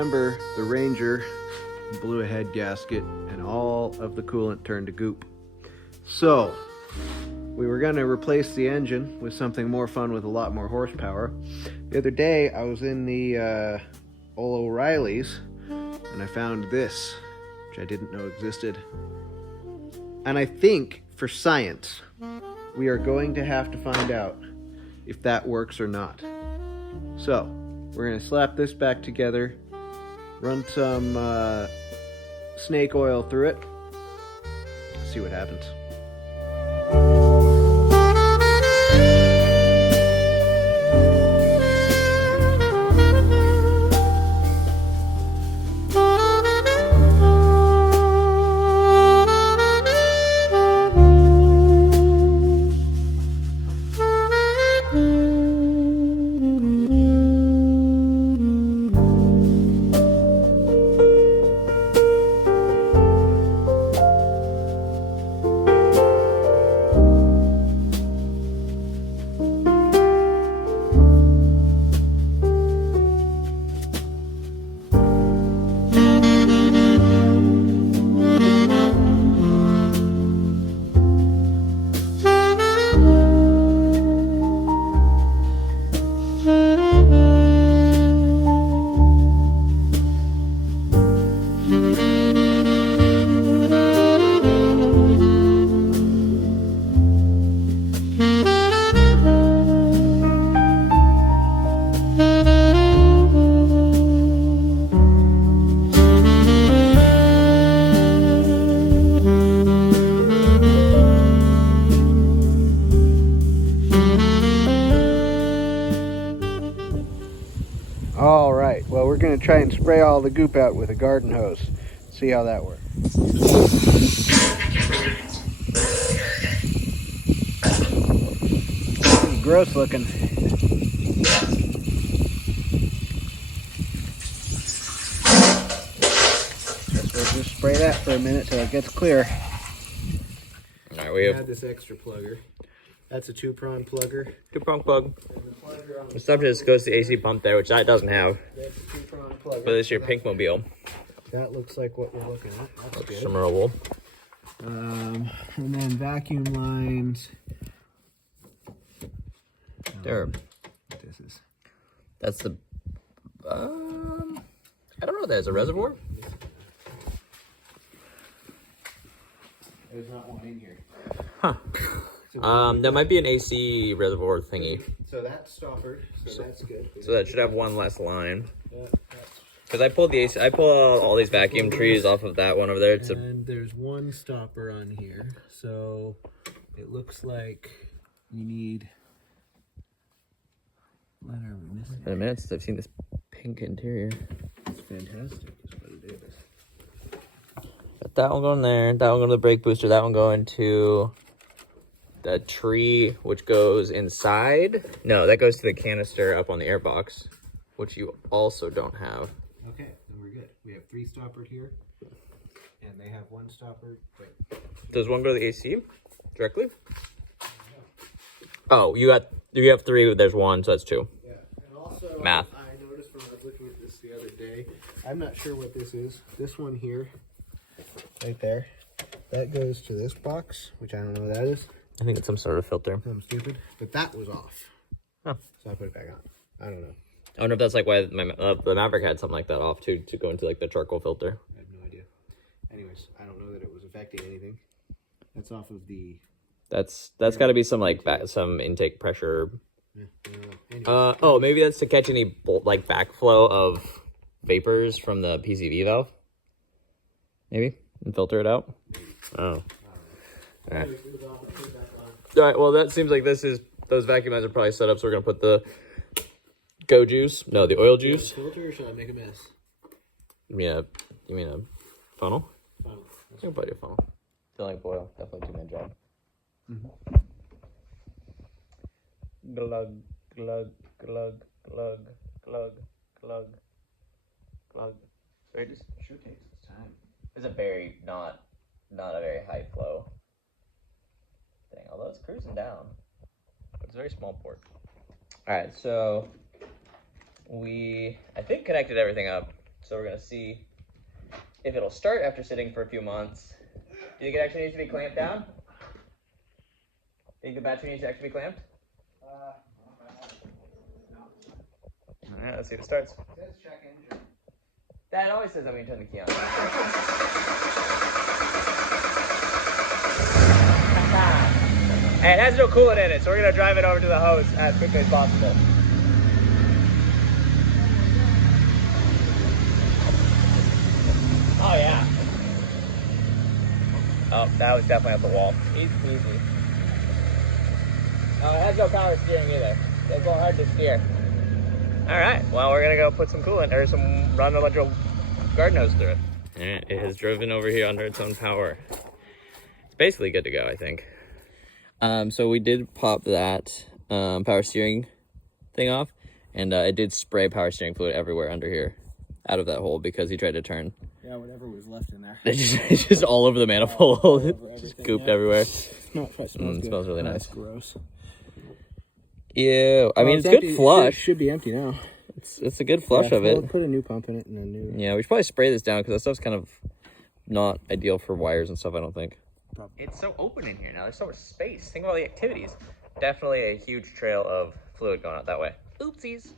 remember, the Ranger blew a head gasket and all of the coolant turned to goop. So, we were going to replace the engine with something more fun with a lot more horsepower. The other day, I was in the old O'Reilly's and I found this, which I didn't know existed. And I think, for science, we are going to have to find out if that works or not. So, we're going to slap this back together, run some snake oil through it, see what happens. All right, well, we're going to try and spray all the goop out with a garden hose. See how that works. Pretty gross looking. Guess we'll just spray that for a minute till it gets clear. All right, we have this extra plugger. That's a two-prong plugger. Two-prong plug. The stuff just goes to the AC pump there, which that doesn't have. That's a two-prong plugger. But it's your pink mobile. That looks like what we're looking at. That's Looks good. summerable. And then vacuum lines. There. What this is. That's the. I don't know. There's a reservoir. There's not one in here. Huh. That might be an AC reservoir thingy. So that's stoppered. So that's good. So that should have one less line. Because I pulled the AC. I pulled all these vacuum trees off of that one over there. And there's one stopper on here. So it looks like we need. What are we missing? It's been a minute since I've seen this pink interior. It's fantastic. Is what it is. Got that one going there. That one going to the brake booster. That one going to the tree, which goes inside. No, that goes to the canister up on the airbox, which you also don't have. Okay, then we're good. We have 3 stoppered here, and they have 1 stoppered. Wait. Does one go to the AC directly? Oh, you have 3. There's 1, so that's 2. Yeah, and also Math. I noticed when I was looking at this the other day. I'm not sure what this is. This one here, right there, that goes to this box, which I don't know what that is. I think it's some sort of filter. I'm stupid, but that was off. Huh. So I put it back on. I don't know. I wonder if that's like why the Maverick had something like that off too, to go into like the charcoal filter. I have no idea. Anyways, I don't know that it was affecting anything. That's off of the. That's got to be some like some intake pressure. Yeah, I don't know. Oh, maybe that's to catch any like backflow of vapors from the PCV valve. Maybe and filter it out. Oh. All right. All right. Well, that seems like this is those vacuum lines are probably set up. So we're gonna put the go juice. No, the oil juice. Filter or should I make a mess? You mean a funnel? Funnel. You can put a funnel. Filling up oil. Definitely 2-man job. Mm-hmm. Glug, glug, glug, glug, glug, glug, glug. It just sure takes its time. It's a very not a very high flow thing, although it's cruising down. But it's a very small port. All right, so we I think connected everything up. So we're gonna see if it'll start after sitting for a few months. Do you think it actually needs to be clamped down? Think the battery needs to actually be clamped? All right, let's see if it starts. It says check engine. That always says that when you turn the key on. And it has no coolant in it, so we're gonna drive it over to the hose as quickly as possible. Oh yeah. Oh, that was definitely up the wall. Easy peasy. Oh, it has no power steering either. So it's going hard to steer. Alright, well we're gonna go put some coolant or run a bunch of garden hose through it. Alright, it has driven over here under its own power. It's basically good to go, I think. So we did pop that power steering thing off, and it did spray power steering fluid everywhere under here out of that hole because he tried to turn. Yeah, whatever was left in there. It's just all over the manifold. Just gooped everywhere. It smells really nice. That's gross. Yeah, I mean it's good flush. It should be empty now. It's a good flush of We'll it. put a new pump in it and a new. Yeah, we should probably spray this down because that stuff's kind of not ideal for wires and stuff, I don't think. It's so open in here now. There's so much space. Think about all the activities. Definitely a huge trail of fluid going out that way. Oopsies.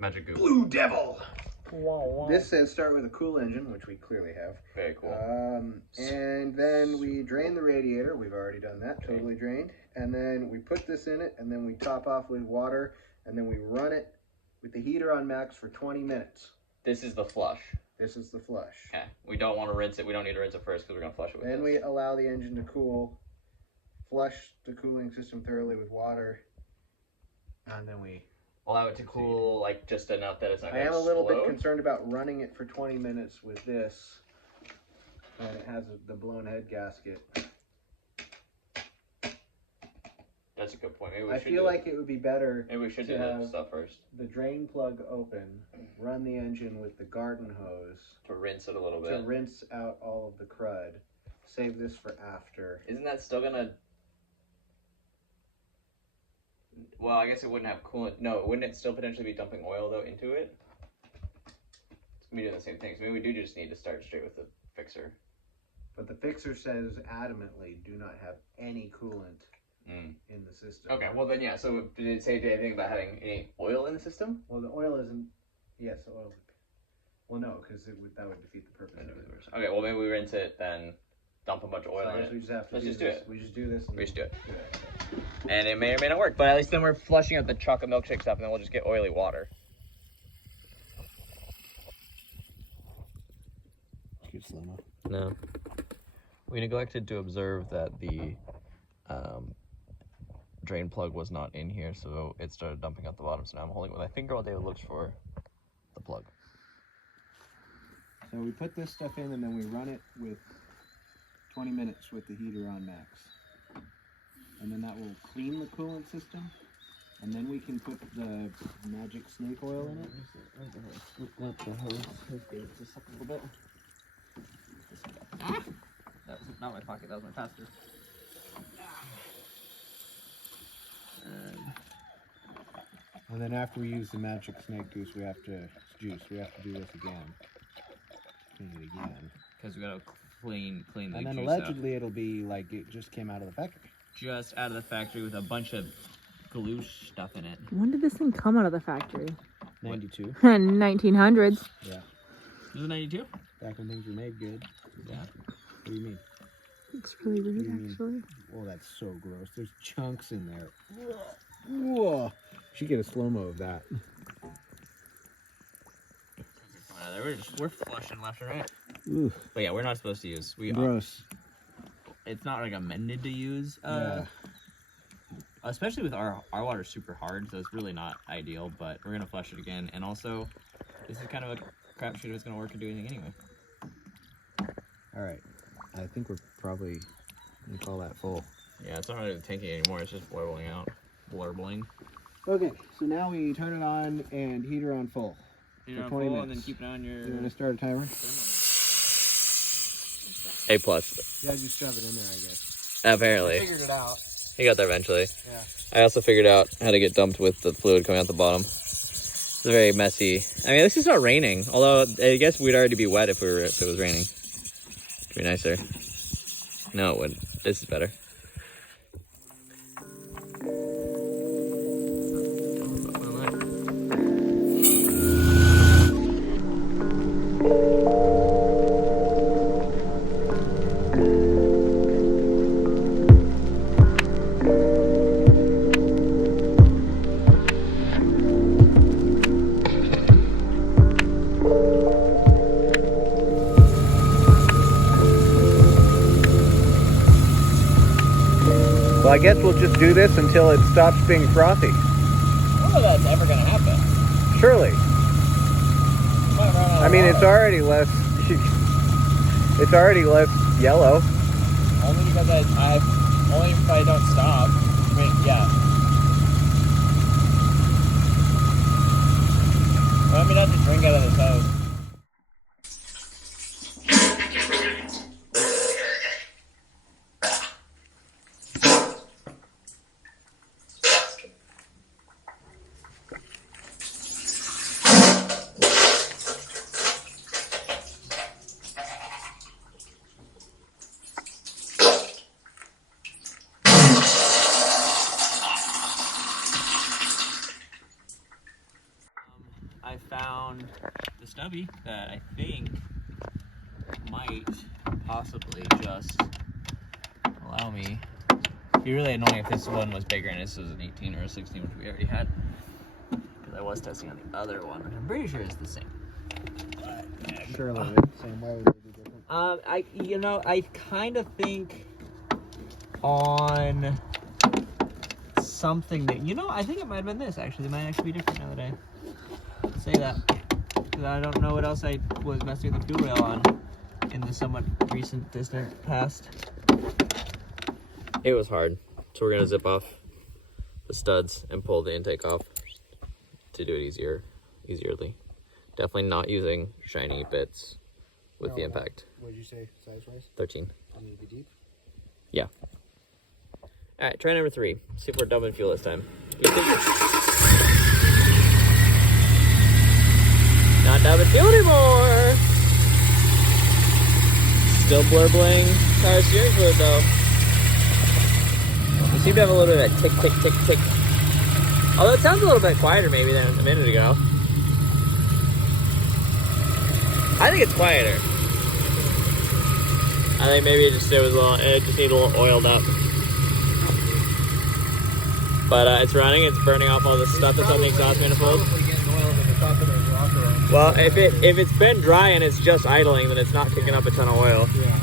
Magic goop. Blue Devil. Wow. This says start with a cool engine, which we clearly have. Very cool. And then we drain the radiator. We've already done that, totally drained. And then we put this in it, and then we top off with water, and then we run it with the heater on max for 20 minutes. This is the flush. This is the flush. Okay. We don't want to rinse it. We don't need to rinse it first because we're going to flush it with Then this. we allow the engine to cool, flush the cooling system thoroughly with water, and then we allow it to cool like just enough that it's not I going to am a little bit explode. concerned about running it for 20 minutes with this, and it has the blown head gasket. That's a good point. Maybe we I should feel like it would be better maybe we should to do that have stuff first the drain plug open, run the engine with the garden hose to rinse it a little to bit. rinse out all of the crud. Save this for after. Isn't that still gonna? Well, I guess it wouldn't have coolant. No, wouldn't it still potentially be dumping oil though into it? It's gonna be doing the same thing. So maybe we do just need to start straight with the fixer. But the fixer says adamantly, do not have any coolant in the system. Okay, well then yeah. So did it say anything about having any oil in the system? Well, the oil isn't. Yes, the oil. Well, no, because that would defeat the purpose of it. Okay, well maybe we rinse it, then dump a bunch of oil So I in guess it. we just have to Let's do just this. do it. We just do this. And We just do it. do it. And it may or may not work, but at least then we're flushing out the chocolate milkshake stuff, and then we'll just get oily water. Keep slow-mo. No. We neglected to observe that the drain plug was not in here, so it started dumping out the bottom. So now I'm holding it with my finger while David looks for the plug. So we put this stuff in, and then we run it with 20 minutes with the heater on max. And then that will clean the coolant system. And then we can put the magic snake oil in it. Let the hose just a little bit. That was not my pocket, that was my pastor. And then after we use the magic snake juice, we have to do this again. Clean it again. Because we gotta clean the And then juice allegedly it'll be like it just came out of the factory. just out of the factory with a bunch of glue stuff in it. When did this thing come out of the factory? 92. 1900s. Yeah. Is it 92? Back when things were made good. Yeah. What do you mean? It's really weird, Mm. actually. Oh, that's so gross. There's chunks in there. Whoa. Should get a slow-mo of that. We're flushing left and right. Ooh, But yeah, we're not supposed to use. gross. It's not recommended to use. Yeah. Especially with our water's super hard, so it's really not ideal. But we're gonna flush it again, and also this is kind of a crapshoot if it's gonna work or do anything anyway. All right. I think we're probably gonna call that full. Yeah, it's not really tanking anymore. It's just boiling out, blurbling. Okay, so now we turn it on and heater on full. You're For on 20 full, and then minutes. keep it on your. You want to start a timer? A plus. Yeah, just shove it in there, I guess. Apparently, Figured it out. he got there eventually. Yeah. I also figured out how to get dumped with the fluid coming out the bottom. It's very messy. I mean, at least it's not raining. Although, I guess we'd already be wet if it was raining. It'd be nicer. No, it wouldn't. This is better. Well, I guess we'll just do this until it stops being frothy. I don't know if that's ever gonna happen. Surely. I mean, it's already less. It's already less yellow. Only because only if I don't stop. I mean, yeah. Well, I mean, not to drink out of this hose. I found the stubby that I think might possibly just allow me. It'd be really annoying if this one was bigger and this was an 18 or a 16, which we already had. Because I was testing on the other one, which I'm pretty sure is the same. Surely, same. Why would they be different? I kind of think on something that, I think it might have been this actually. It might actually be different now that I say that, because I don't know what else I was messing with the fuel rail on in the somewhat recent distant past. It was hard, so we're gonna zip off the studs and pull the intake off to do it easierly. Definitely not using shiny bits with the impact. What did you say, size-wise? 13. Need to be deep? Yeah. All right, try number 3. See if we're dumping fuel this time. Not dumping fuel anymore. Still blurbbling power steering fluid though. We seem to have a little bit of a tick, tick, tick, tick. Although it sounds a little bit quieter maybe than a minute ago. I think it's quieter. I think maybe it just needed a little oiled up. But it's running, it's burning off all the stuff that's on the exhaust manifold. Well, if it's been dry and it's just idling, then it's not kicking up a ton of oil. Yeah.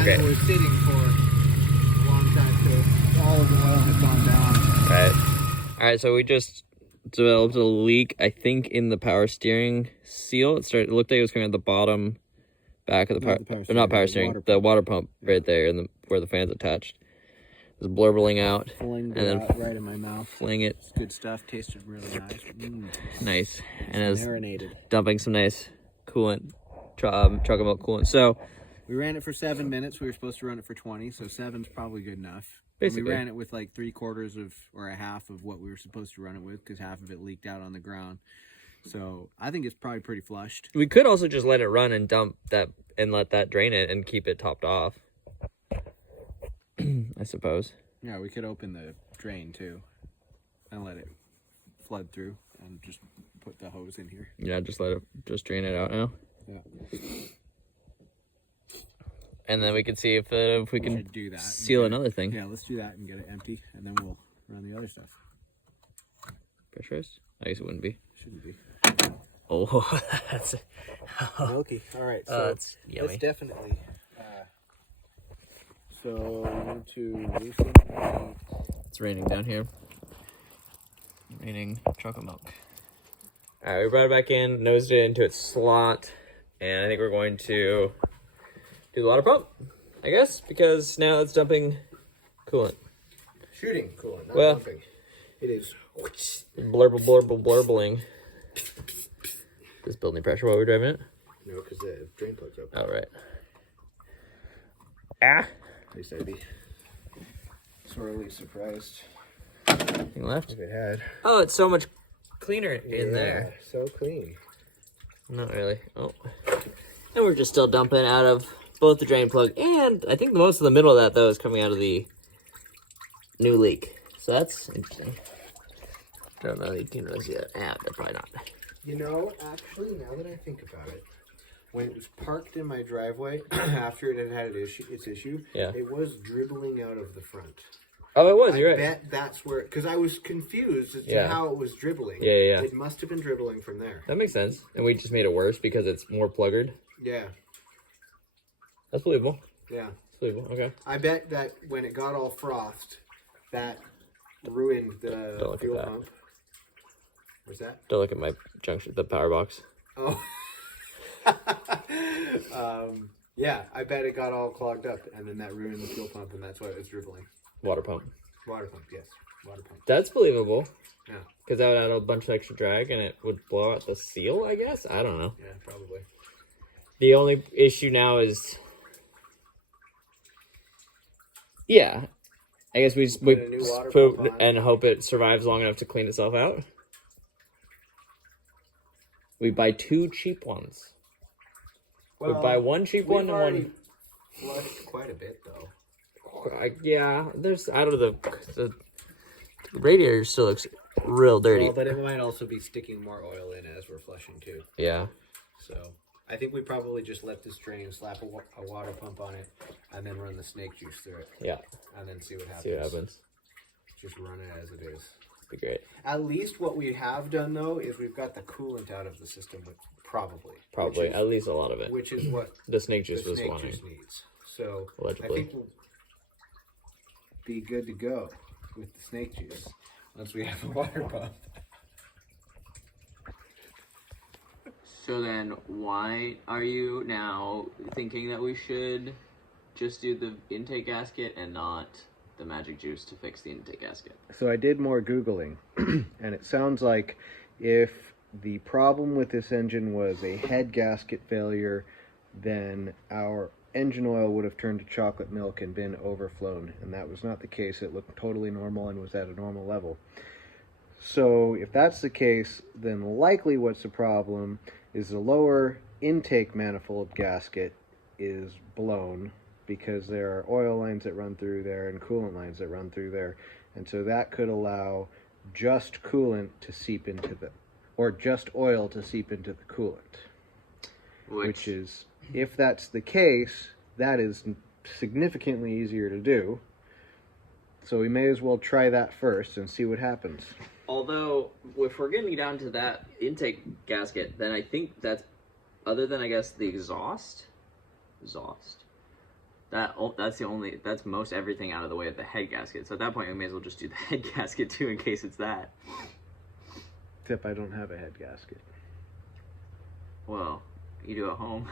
Okay. And it was sitting for a long time, so all of the oil had gone down. Right. All right, so we just developed a leak, I think, in the power steering seal. It looked like it was coming at the bottom back of the the water pump right there, where the fan's attached. It was blurbling out, Pulling and then right in my mouth. fling it. It's good stuff. Tasted really nice. Nice, and it was Marinated. dumping some nice coolant, chocolate milk coolant. So we ran it for 7 minutes. We were supposed to run it for 20, so 7's probably good enough. Basically. And we ran it with like 3/4 or a half of what we were supposed to run it with, because half of it leaked out on the ground. So I think it's probably pretty flushed. we could also just let it run and dump that and let that drain it and keep it topped off. I suppose. Yeah, we could open the drain too and let it flood through and just put the hose in here. Yeah, just drain it out now. Yeah. And then we can see if we can should do that. seal another thing. Yeah, let's do that and get it empty, and then we'll run the other stuff. Pressurized? I guess it wouldn't be. Shouldn't be. Oh, that's Okay, all right. So it's yummy. it's definitely. So we need to loosen. It's raining down here. Raining chocolate milk. All right, we brought it back in, nosed it into its slot, and I think we're going to do the water pump, I guess, because now it's dumping coolant. Shooting coolant, not Well, dumping. It is. Blurbling. This building pressure while we're driving it? No, because the drain plug's open. Oh, right. Ah! At least I'd be sorely surprised Anything left? if it had. Oh, it's so much cleaner in there. So clean. Not really. Oh. And we're just still dumping out of both the drain plug, and I think most of the middle of that, though, is coming out of the new leak. So that's interesting. Don't know the 18 rows yet. Yeah, they're probably not. You know, actually, now that I think about it, when it was parked in my driveway after it had its issue, Yeah. it was dribbling out of the front. Oh, it was. You're I right. bet that's where, because I was confused as to Yeah. how it was dribbling. Yeah. It must have been dribbling from there. That makes sense. And we just made it worse because it's more pluggered. Yeah, That's believable. yeah. That's believable. Okay. I bet that when it got all frothed, that ruined the Don't look at fuel that. pump. What's that? Don't look at my junction, the power box. Oh. Yeah, I bet it got all clogged up, and then that ruined the fuel pump, and that's why it was dribbling. Water pump. Water pump, yes. Water pump. That's believable. Yeah. Because that would add a bunch of extra drag and it would blow out the seal, I guess? I don't know. Yeah, probably. The only issue now is... Yeah. I guess we Put a new water put pump on. and hope it survives long enough to clean itself out. We buy 2 cheap ones. We buy one cheap one and one... Flushed quite a bit, though. Yeah, there's... I don't know, the radiator still looks real dirty. Well, but it might also be sticking more oil in as we're flushing, too. Yeah. So, I think we probably just let this drain, slap a water pump on it, and then run the snake juice through it. Yeah. And then see what happens. See what happens. Just run it as it is. Be great. At least what we have done, though, is we've got the coolant out of the system, probably. Probably. At least a lot of it. Which is what The snake juice the was snake wanting. juice needs. So, Allegedly. I think we'll be good to go with the snake juice once we have a water pump. So then, why are you now thinking that we should just do the intake gasket and not the magic juice to fix the intake gasket? So I did more Googling, and it sounds like if the problem with this engine was a head gasket failure, then our engine oil would have turned to chocolate milk and been overflown, and that was not the case. It looked totally normal and was at a normal level. So if that's the case, then likely what's the problem is the lower intake manifold gasket is blown because there are oil lines that run through there and coolant lines that run through there, and so that could allow just coolant to seep into the, or just oil to seep into the coolant. Which is, if that's the case, that is significantly easier to do. So we may as well try that first and see what happens. Although, if we're getting down to that intake gasket, then I think that's, other than, I guess, the exhaust, that's most everything out of the way of the head gasket. So at that point, we may as well just do the head gasket too, in case it's that. Except I don't have a head gasket. Well, you do at home.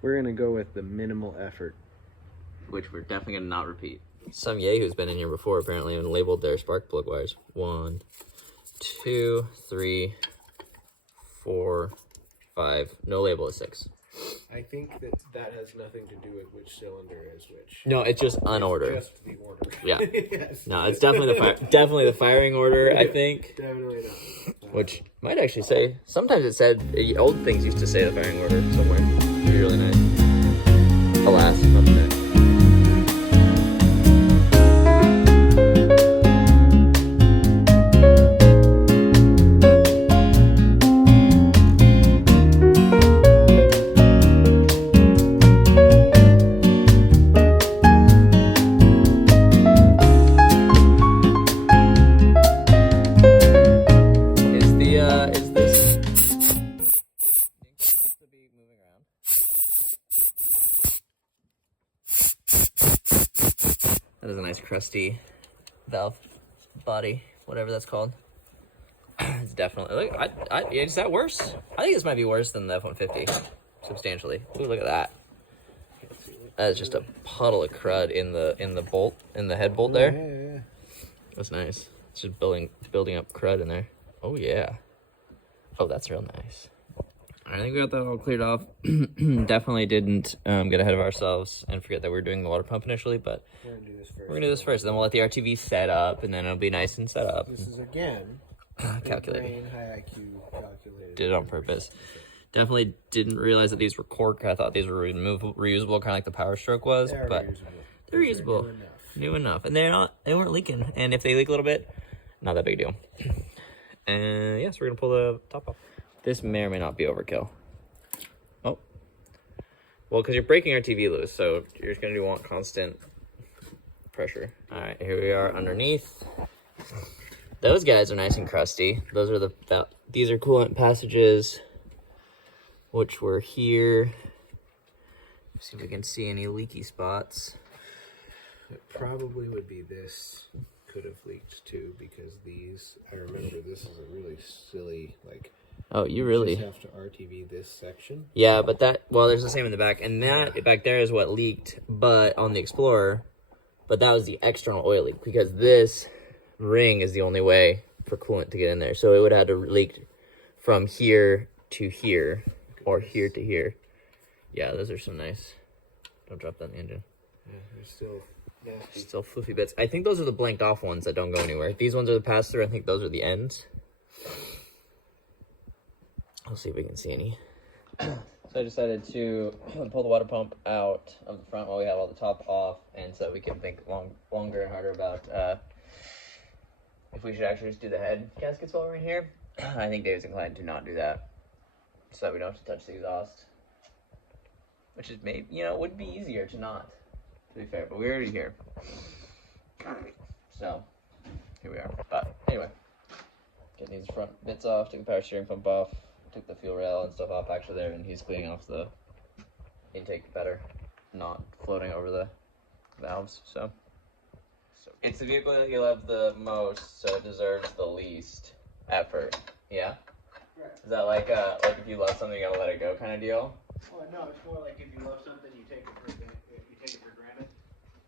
We're going to go with the minimal effort. Which we're definitely going to not repeat. Some yay who's been in here before apparently and labeled their spark plug wires. 1, 2, 3, 4, 5. No label is 6. I think that has nothing to do with which cylinder is which. No, it's just unordered. Just the order. Yeah. Yes. No, it's definitely definitely the firing order, I think. Definitely not. Which might actually say, sometimes it said, old things used to say the firing order somewhere. It'd be really nice. Alas, not today. That is a nice crusty valve body, whatever that's called. It's definitely, look, is that worse? I think this might be worse than the F-150, substantially. Ooh, look at that. That is just a puddle of crud in the bolt, in the head bolt there. Yeah. That's nice. It's just building up crud in there. Oh yeah. Oh, that's real nice. I think we got that all cleared off. Definitely didn't get ahead of ourselves and forget that we were doing the water pump initially, but We're gonna do this first. we're gonna do this first. Then we'll let the RTV set up, and then it'll be nice and set up. This is again Calculated. brain, high IQ calculated. Did it on purpose. Definitely didn't realize that these were cork. I thought these were reusable, kind of like the Power Stroke was, They're but reusable. they're reusable. New enough, and they weren't leaking. And if they leak a little bit, not that big a deal. And yes, we're gonna pull the top off. This may or may not be overkill. Oh, well, because you're breaking our TV loose, so you're just gonna want constant pressure. All right, here we are underneath. Those guys are nice and crusty. Those are these are coolant passages, which were here. See if we can see any leaky spots. It probably would be this. Could have leaked too, because these, I remember this is a really silly, like, Oh, you really? just have to RTV this section. Yeah, but there's the same in the back, and that back there is what leaked, but on the Explorer, but that was the external oil leak, because this ring is the only way for coolant to get in there, so it would have had to leak from here to here, or here to here. Yeah, those are some nice. Don't drop that in the engine. Yeah, there's still nasty. Still floofy bits. I think those are the blanked off ones that don't go anywhere. These ones are the pass through. I think those are the ends. I'll see if we can see any. So I decided to pull the water pump out of the front while we have all the top off, and so we can think longer and harder about if we should actually just do the head gaskets while we're in here. I think Dave's inclined to not do that, so that we don't have to touch the exhaust. Which is maybe, would be easier to not, to be fair, but we're already here. So, here we are. But, anyway. Getting these front bits off, took the power steering pump off, took the fuel rail and stuff off actually there, and he's cleaning off the intake better, not floating over the valves, so. It's the vehicle that you love the most, so it deserves the least effort, yeah? Right. Is that like if you love something, you gotta let it go kind of deal? Well, no, it's more like if you love something, you take it for granted.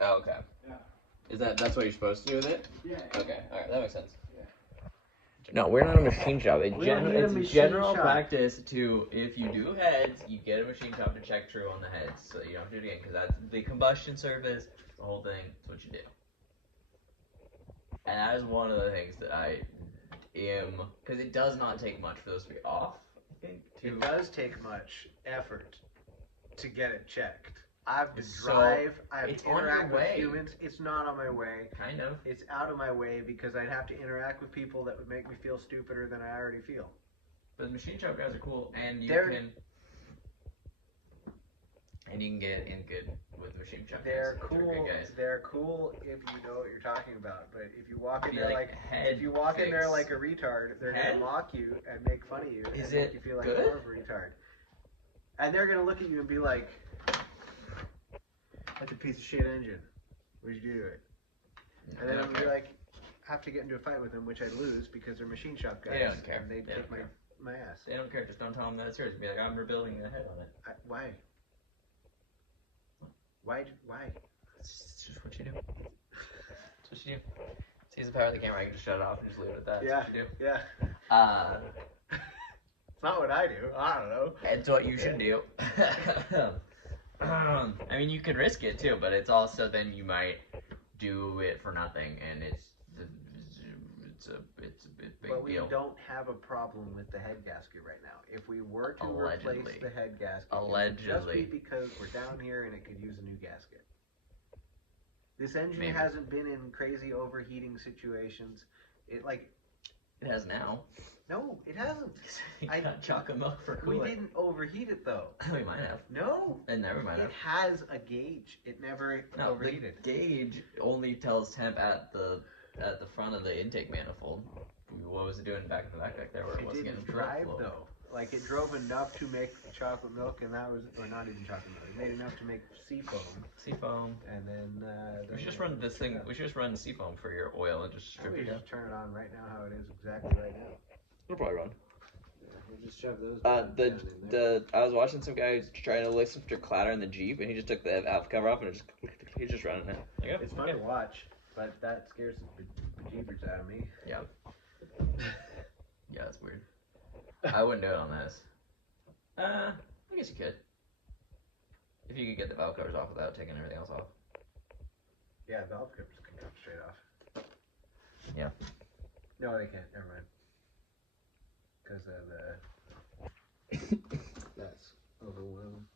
Oh, okay. Yeah. That's what you're supposed to do with it? Yeah. Okay, alright, that makes sense. Yeah. No, we're not a machine shop. We don't need a It's machine general shop. practice to, if you do heads, you get a machine shop to check true on the heads, so you don't have to do it again, because that's the combustion surface, the whole thing, that's what you do. And that is one of the things that I am, because it does not take much for those to be off, I think. It does take much effort to get it checked. I've to So, drive, I've it's to on your interact with way. humans. It's not on my way. Kind of. It's out of my way because I'd have to interact with people that would make me feel stupider than I already feel. But the machine shop guys are cool, and you They're- can get in good with the machine shop They're guys. cool. They're good guys. They're cool if you know what you're talking about. But if you walk in Be there like, head if you walk in there fix. like a retard, they're Head? gonna mock you and make fun of you Is and make it you feel like good? more of a retard. And they're gonna look at you and be like, "That's a piece of shit engine. What'd you do to it?" And then I'm gonna be like, have to get into a fight with them, which I'd lose because they're machine shop guys. They don't care. And they'd They kick don't care. my ass. They don't care, just don't tell them that it's yours. Be like, I'm rebuilding the head on it. Why? Why? It's just what you do. It's what you do. Sees the power of the camera, I can just shut it off and just leave it at that. Yeah. That's what you do. Yeah. It's not what I do. I don't know. It's what you should do. I mean, you could risk it too, but it's also then you might do it for nothing, and it's a big But we deal. don't have a problem with the head gasket right now. If we were to Allegedly. replace the head gasket, Allegedly. it would just be because we're down here and it could use a new gasket. This engine Maybe. hasn't been in crazy overheating situations. It It has now. no, it hasn't. You I- got chocolate milk for We coolant. didn't overheat it though. We might have. No, And never might it have. has a gauge. It never No, overheated. the gauge only tells temp at the front of the intake manifold. What was it doing back in the back there where it It wasn't didn't getting drive flow? though. Like it drove enough to make chocolate milk, and that was, or not even chocolate milk. It made enough to make seafoam, Seafoam. and then. We should just run this thing. We should just run seafoam for your oil and just strip We it down. just turn it on right now, how it is exactly right now. It'll probably run. Yeah, we'll just shove those. I was watching some guy trying to listen to clatter in the Jeep, and he just took the valve cover off and he's just running it. Like, oh, It's fun to watch, but that scares the bejeebers out of me. Yeah. Yeah, that's weird. I wouldn't do it on this. I guess you could. If you could get the valve covers off without taking everything else off. Yeah, valve covers can come straight off. Yeah. No, they can't. Never mind. Because of the... That's overwhelmed.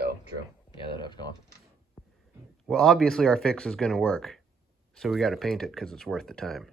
Oh, true. Yeah, that'd have to come off. Well, obviously our fix is going to work. So we got to paint it because it's worth the time.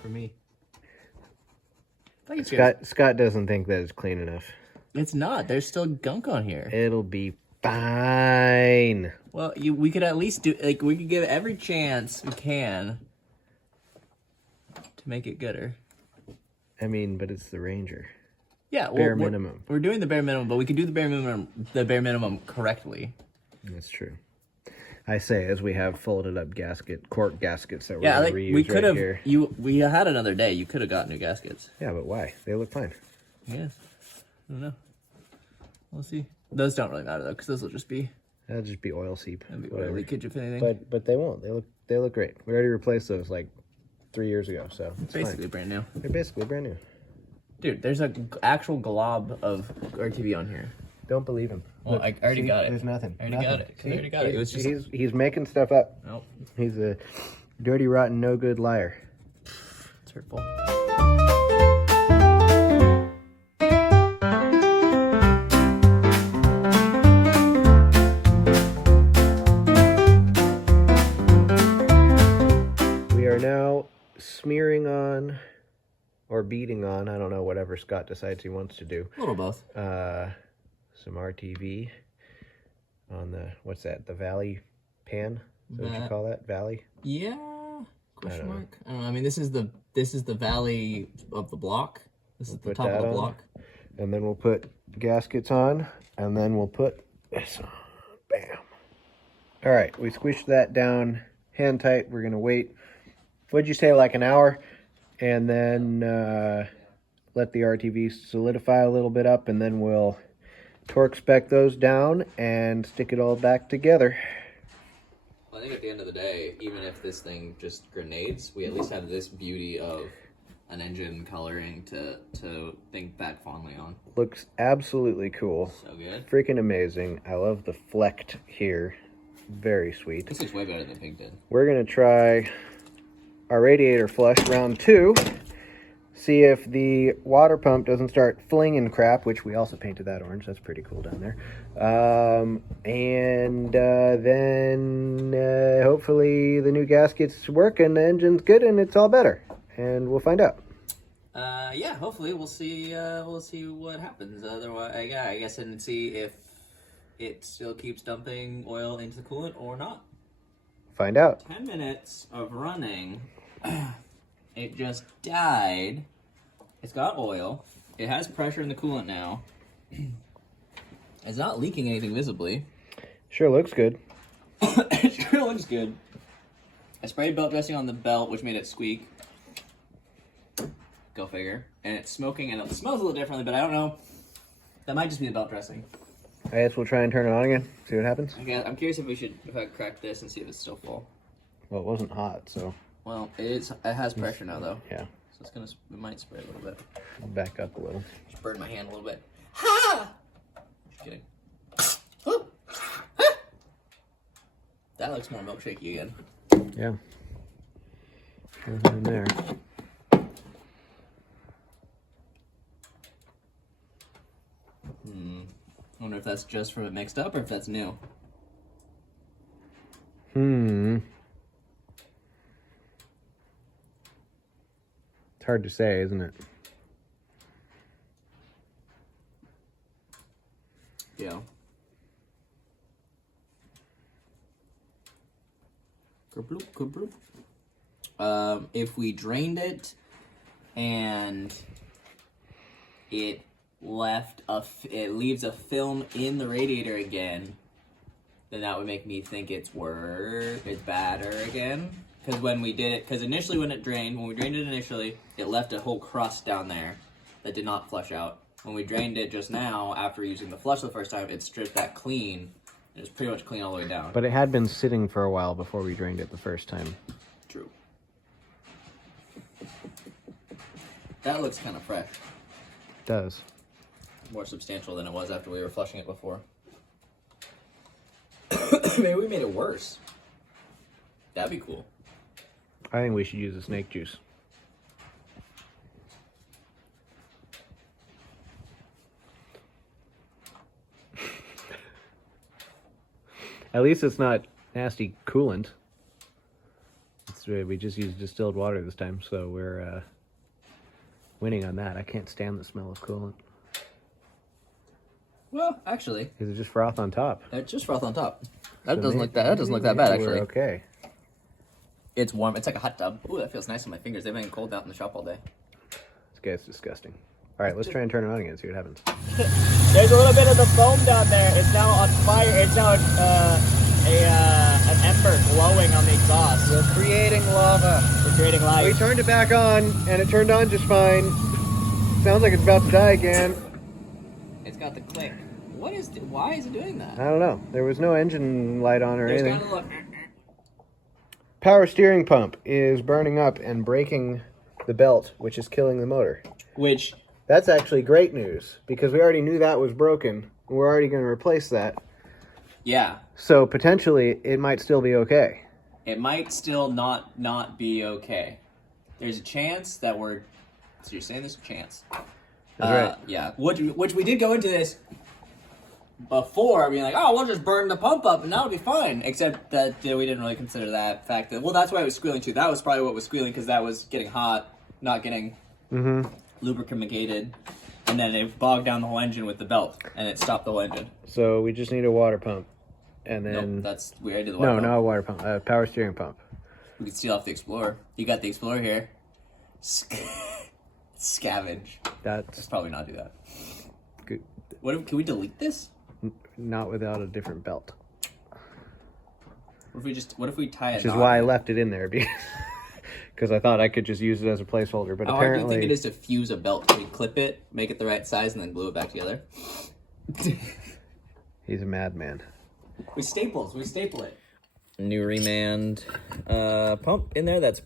For me. Scott doesn't think that it's clean enough. It's not. There's still gunk on here. It'll be fine. Well, we could at least do, like, we could give every chance we can to make it gooder. I mean, but it's the Ranger. Yeah, well, bare minimum. We're doing the bare minimum, but we could do the bare minimum correctly. That's true. I say, as we have folded up cork gaskets that we're Yeah, going like, to reuse we could have. here. We had another day. You could have got new gaskets. Yeah, but why? They look fine. Yes. I don't know. We'll see. Those don't really matter though, because those will just be. That'll just be oil seep. That'd be oil whatever. leakage if anything. But they won't. They look great. We already replaced those like 3 years ago, so it's basically fine. brand new. They're basically brand new. Dude, there's an actual glob of RTV on here. Don't believe him. Well, I already got it. There's nothing. I already got it. I already got it. It was just. He's making stuff up. Nope. He's a dirty, rotten, no good liar. It's hurtful. We are now smearing on, or beating on, I don't know, whatever Scott decides he wants to do. A little both. Some RTV on the, what's that, the Valley pan? Is that what you call that? Valley? Yeah. Question mark. I don't know. I mean, this is the valley of the block. This is the top of the block. And then we'll put gaskets on, and then we'll put this on. Bam. All right, we squished that down hand tight. We're gonna wait. What'd you say, like an hour? And then let the RTV solidify a little bit up, and then we'll torque spec those down and stick it all back together. Well, I think at the end of the day, even if this thing just grenades, we at least have this beauty of an engine coloring to think back fondly on. Looks absolutely cool. So good. Freaking amazing. I love the flecked here. Very sweet. This looks way better than Pink did. We're gonna try our radiator flush round 2. See if the water pump doesn't start flinging crap, which we also painted that orange. That's pretty cool down there. Then hopefully the new gaskets work and the engine's good and it's all better. And we'll find out. Yeah, hopefully we'll see what happens. Otherwise, yeah, I guess, and see if it still keeps dumping oil into the coolant or not. Find out. 10 minutes of running. It just died. It's got oil. It has pressure in the coolant now. It's not leaking anything visibly. Sure looks good. It sure looks good. I sprayed belt dressing on the belt, which made it squeak. Go figure. And it's smoking, and it smells a little differently, but I don't know. That might just be the belt dressing. I guess we'll try and turn it on again. See what happens. Okay, I'm curious if I crack this and see if it's still full. Well, it wasn't hot, so Well, it has pressure now though. yeah. So it might spray a little bit. I'll back up a little. Just burn my hand a little bit. Ha! Just kidding. That looks more milkshakey again. Yeah. Nothing in there. I wonder if that's just from it mixed up or if that's new. It's hard to say, isn't it? Yeah. Kabloop, kabloop. If we drained it and it leaves a film in the radiator again, then that would make me think it's badder again. Because when we did it, because initially when we drained it initially, it left a whole crust down there that did not flush out. When we drained it just now, after using the flush the first time, it stripped that clean. It was pretty much clean all the way down. But it had been sitting for a while before we drained it the first time. True. That looks kind of fresh. It does. More substantial than it was after we were flushing it before. Maybe we made it worse. That'd be cool. I think we should use the snake juice. At least it's not nasty coolant. We just used distilled water this time, so we're winning on that. I can't stand the smell of coolant. Well, actually, Is it just froth on top? it's just froth on top. That doesn't look that doesn't look that bad actually. We're okay. It's warm. It's like a hot tub. Ooh, that feels nice on my fingers. They've been cold out in the shop all day. This guy's disgusting. All right, let's try and turn it on again. See what happens. There's a little bit of the foam down there. It's now on fire. It's now an ember glowing on the exhaust. We're creating lava. We're creating light. We turned it back on, and it turned on just fine. Sounds like it's about to die again. It's got the click. Why is it doing that? I don't know. There was no engine light on or There's anything. gotta look. Power steering pump is burning up and breaking the belt, which is killing the motor. Which That's actually great news, because we already knew that was broken. And we're already going to replace that. yeah, So potentially, it might still be okay. it might still not be okay. There's a chance that we're. So you're saying there's a chance? That's right. Yeah. Which we did go into this before being like, oh, we'll just burn the pump up and that'll be fine. Except that we didn't really consider that fact that, well, that's why it was squealing too. That was probably what was squealing because that was getting hot, not getting lubricated. And then it bogged down the whole engine with the belt and it stopped the whole engine. So we just need a water pump. And then... Nope, we already did the water No, pump. not a water pump. Power steering pump. We could steal off the Explorer. You got the Explorer here. Scavenge. That's Let's probably not do that. good. Can we delete this? Not without a different belt. What if we tie it? Which is why I left it in there, because I thought I could just use it as a placeholder. But How hard do you apparently, think it is to fuse a belt? Can we clip it, make it the right size, and then glue it back together? he's a madman. We staple it. New remand pump in there that's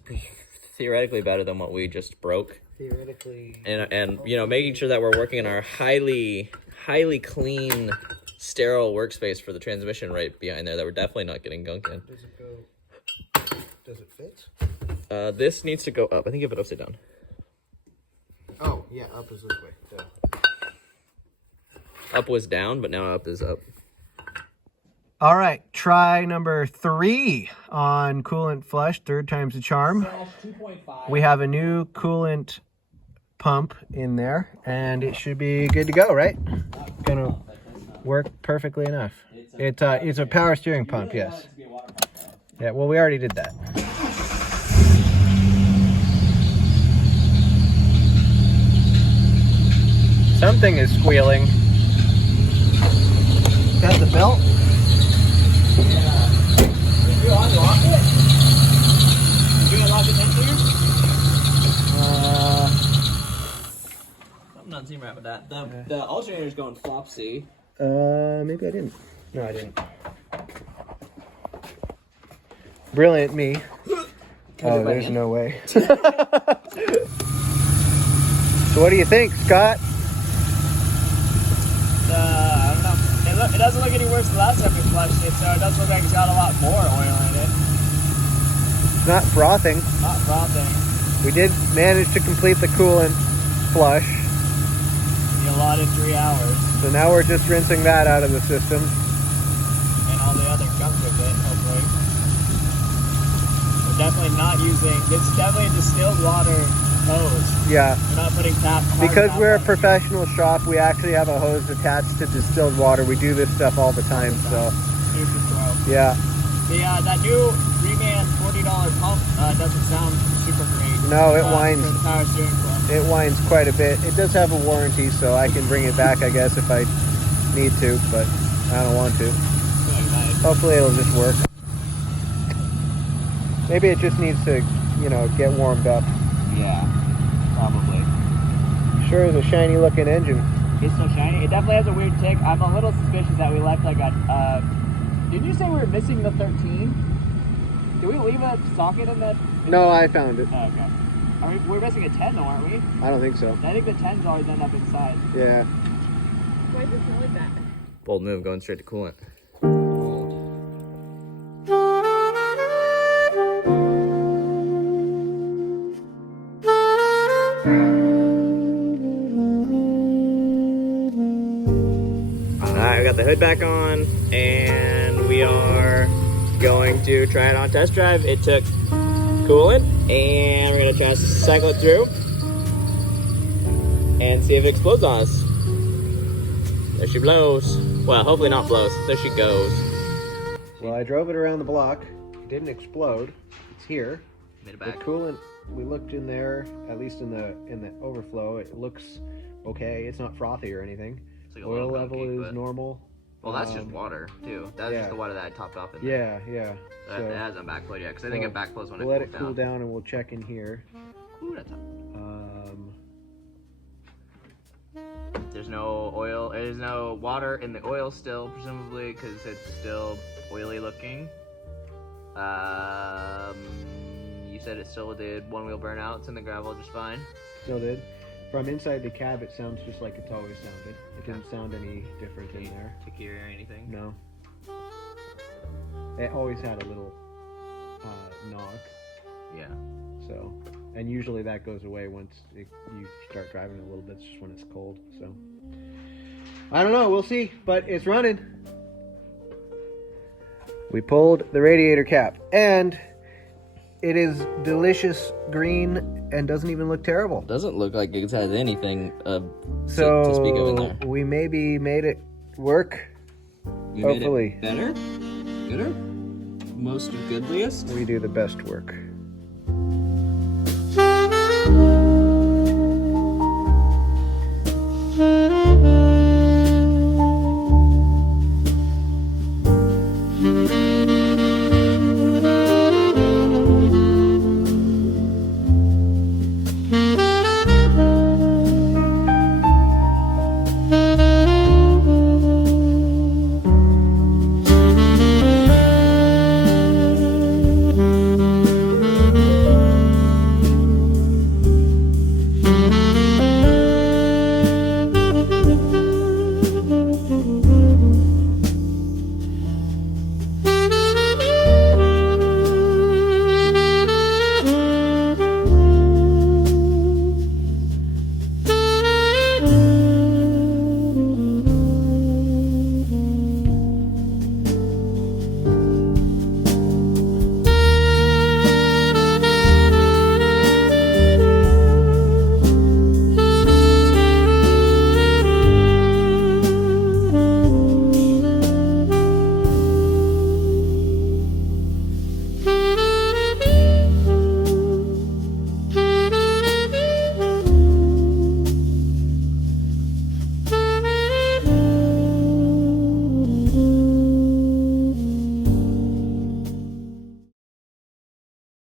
theoretically better than what we just broke. Theoretically, And making sure that we're working in our highly clean, sterile workspace for the transmission right behind there that we're definitely not getting gunk in. does it go? Does it fit? This needs to go up. I think you have it upside down. Oh yeah, up is this way. Duh. Up was down, but now up is up. All right, try number 3 on coolant flush. 3rd time's the charm. 2.5. We have a new coolant pump in there, and it should be good to go, right? Gonna work perfectly enough. It's a power steering pump, yes. Yeah, well, we already did that. Something is squealing. Is that the belt? Did you unlock it? Did you unlock it next here? Something doesn't seem right with that. The alternator's going flopsy. Maybe I didn't. No, I didn't. Brilliant me. Oh, there's no way. So what do you think, Scott? I don't know. It doesn't look any worse than last time we flushed it, so it does look like it's got a lot more oil in it. It's not frothing. Not frothing. We did manage to complete the coolant flush. The allotted 3 hours. So now we're just rinsing that out of the system. And all the other gunk with it, hopefully. We're definitely not using, this is definitely a distilled water hose. Yeah. We're not putting tap. Because tap we're a on it. professional shop, we actually have a hose attached to distilled water. We do this stuff all the time, so Super throw. yeah. That new Reman $40 pump doesn't sound super great. No, it whines. For the power steering club. It whines quite a bit. It does have a warranty, so I can bring it back, I guess, if I need to, but I don't want to. Hopefully it'll just work. Maybe it just needs to, get warmed up. Yeah, probably. Sure is a shiny looking engine. It's so shiny. It definitely has a weird tick. I'm a little suspicious that we left like a. Didn't you say we were missing the 13? Did we leave a socket in that? No, I found it. Oh, okay. We're missing a 10 though, aren't we? I don't think so. I think the 10s always end up inside. Yeah. Why does it smell like that? Bold move, going straight to coolant. Alright, we got the hood back on, and we are going to try it on test drive. It took coolant, and we're gonna try to cycle it through and see if it explodes on us. There she blows. Well, hopefully not blows. There she goes. Well, I drove it around the block. It didn't explode. It's here. Made it The back. coolant, we looked in there, at least in the overflow. It looks okay. It's not frothy or anything. It's like a Oil little level gunky, is but- normal. Well, that's just water too. That's yeah. just the water that I topped off in there. Yeah. That, it hasn't backflowed yet, because I think it backflows when We'll it let cools it cool down and we'll check in here. Ooh, that's hot. Um, There's no oil. There's no water in the oil still, presumably, because it's still oily looking. You said it still did one wheel burnouts in the gravel just fine. still did. From inside the cab, it sounds just like it's always sounded. It didn't sound any different in there. Ticky or anything? No. It always had a little knock. Yeah. So, and usually that goes away once you start driving a little bit, just when it's cold. So, I don't know. We'll see. But it's running. We pulled the radiator cap, and it is delicious green and doesn't even look terrible. Doesn't look like it has anything to speak of in there. We maybe made it work. You Hopefully. made it better? Gooder? Most goodliest? We do the best work.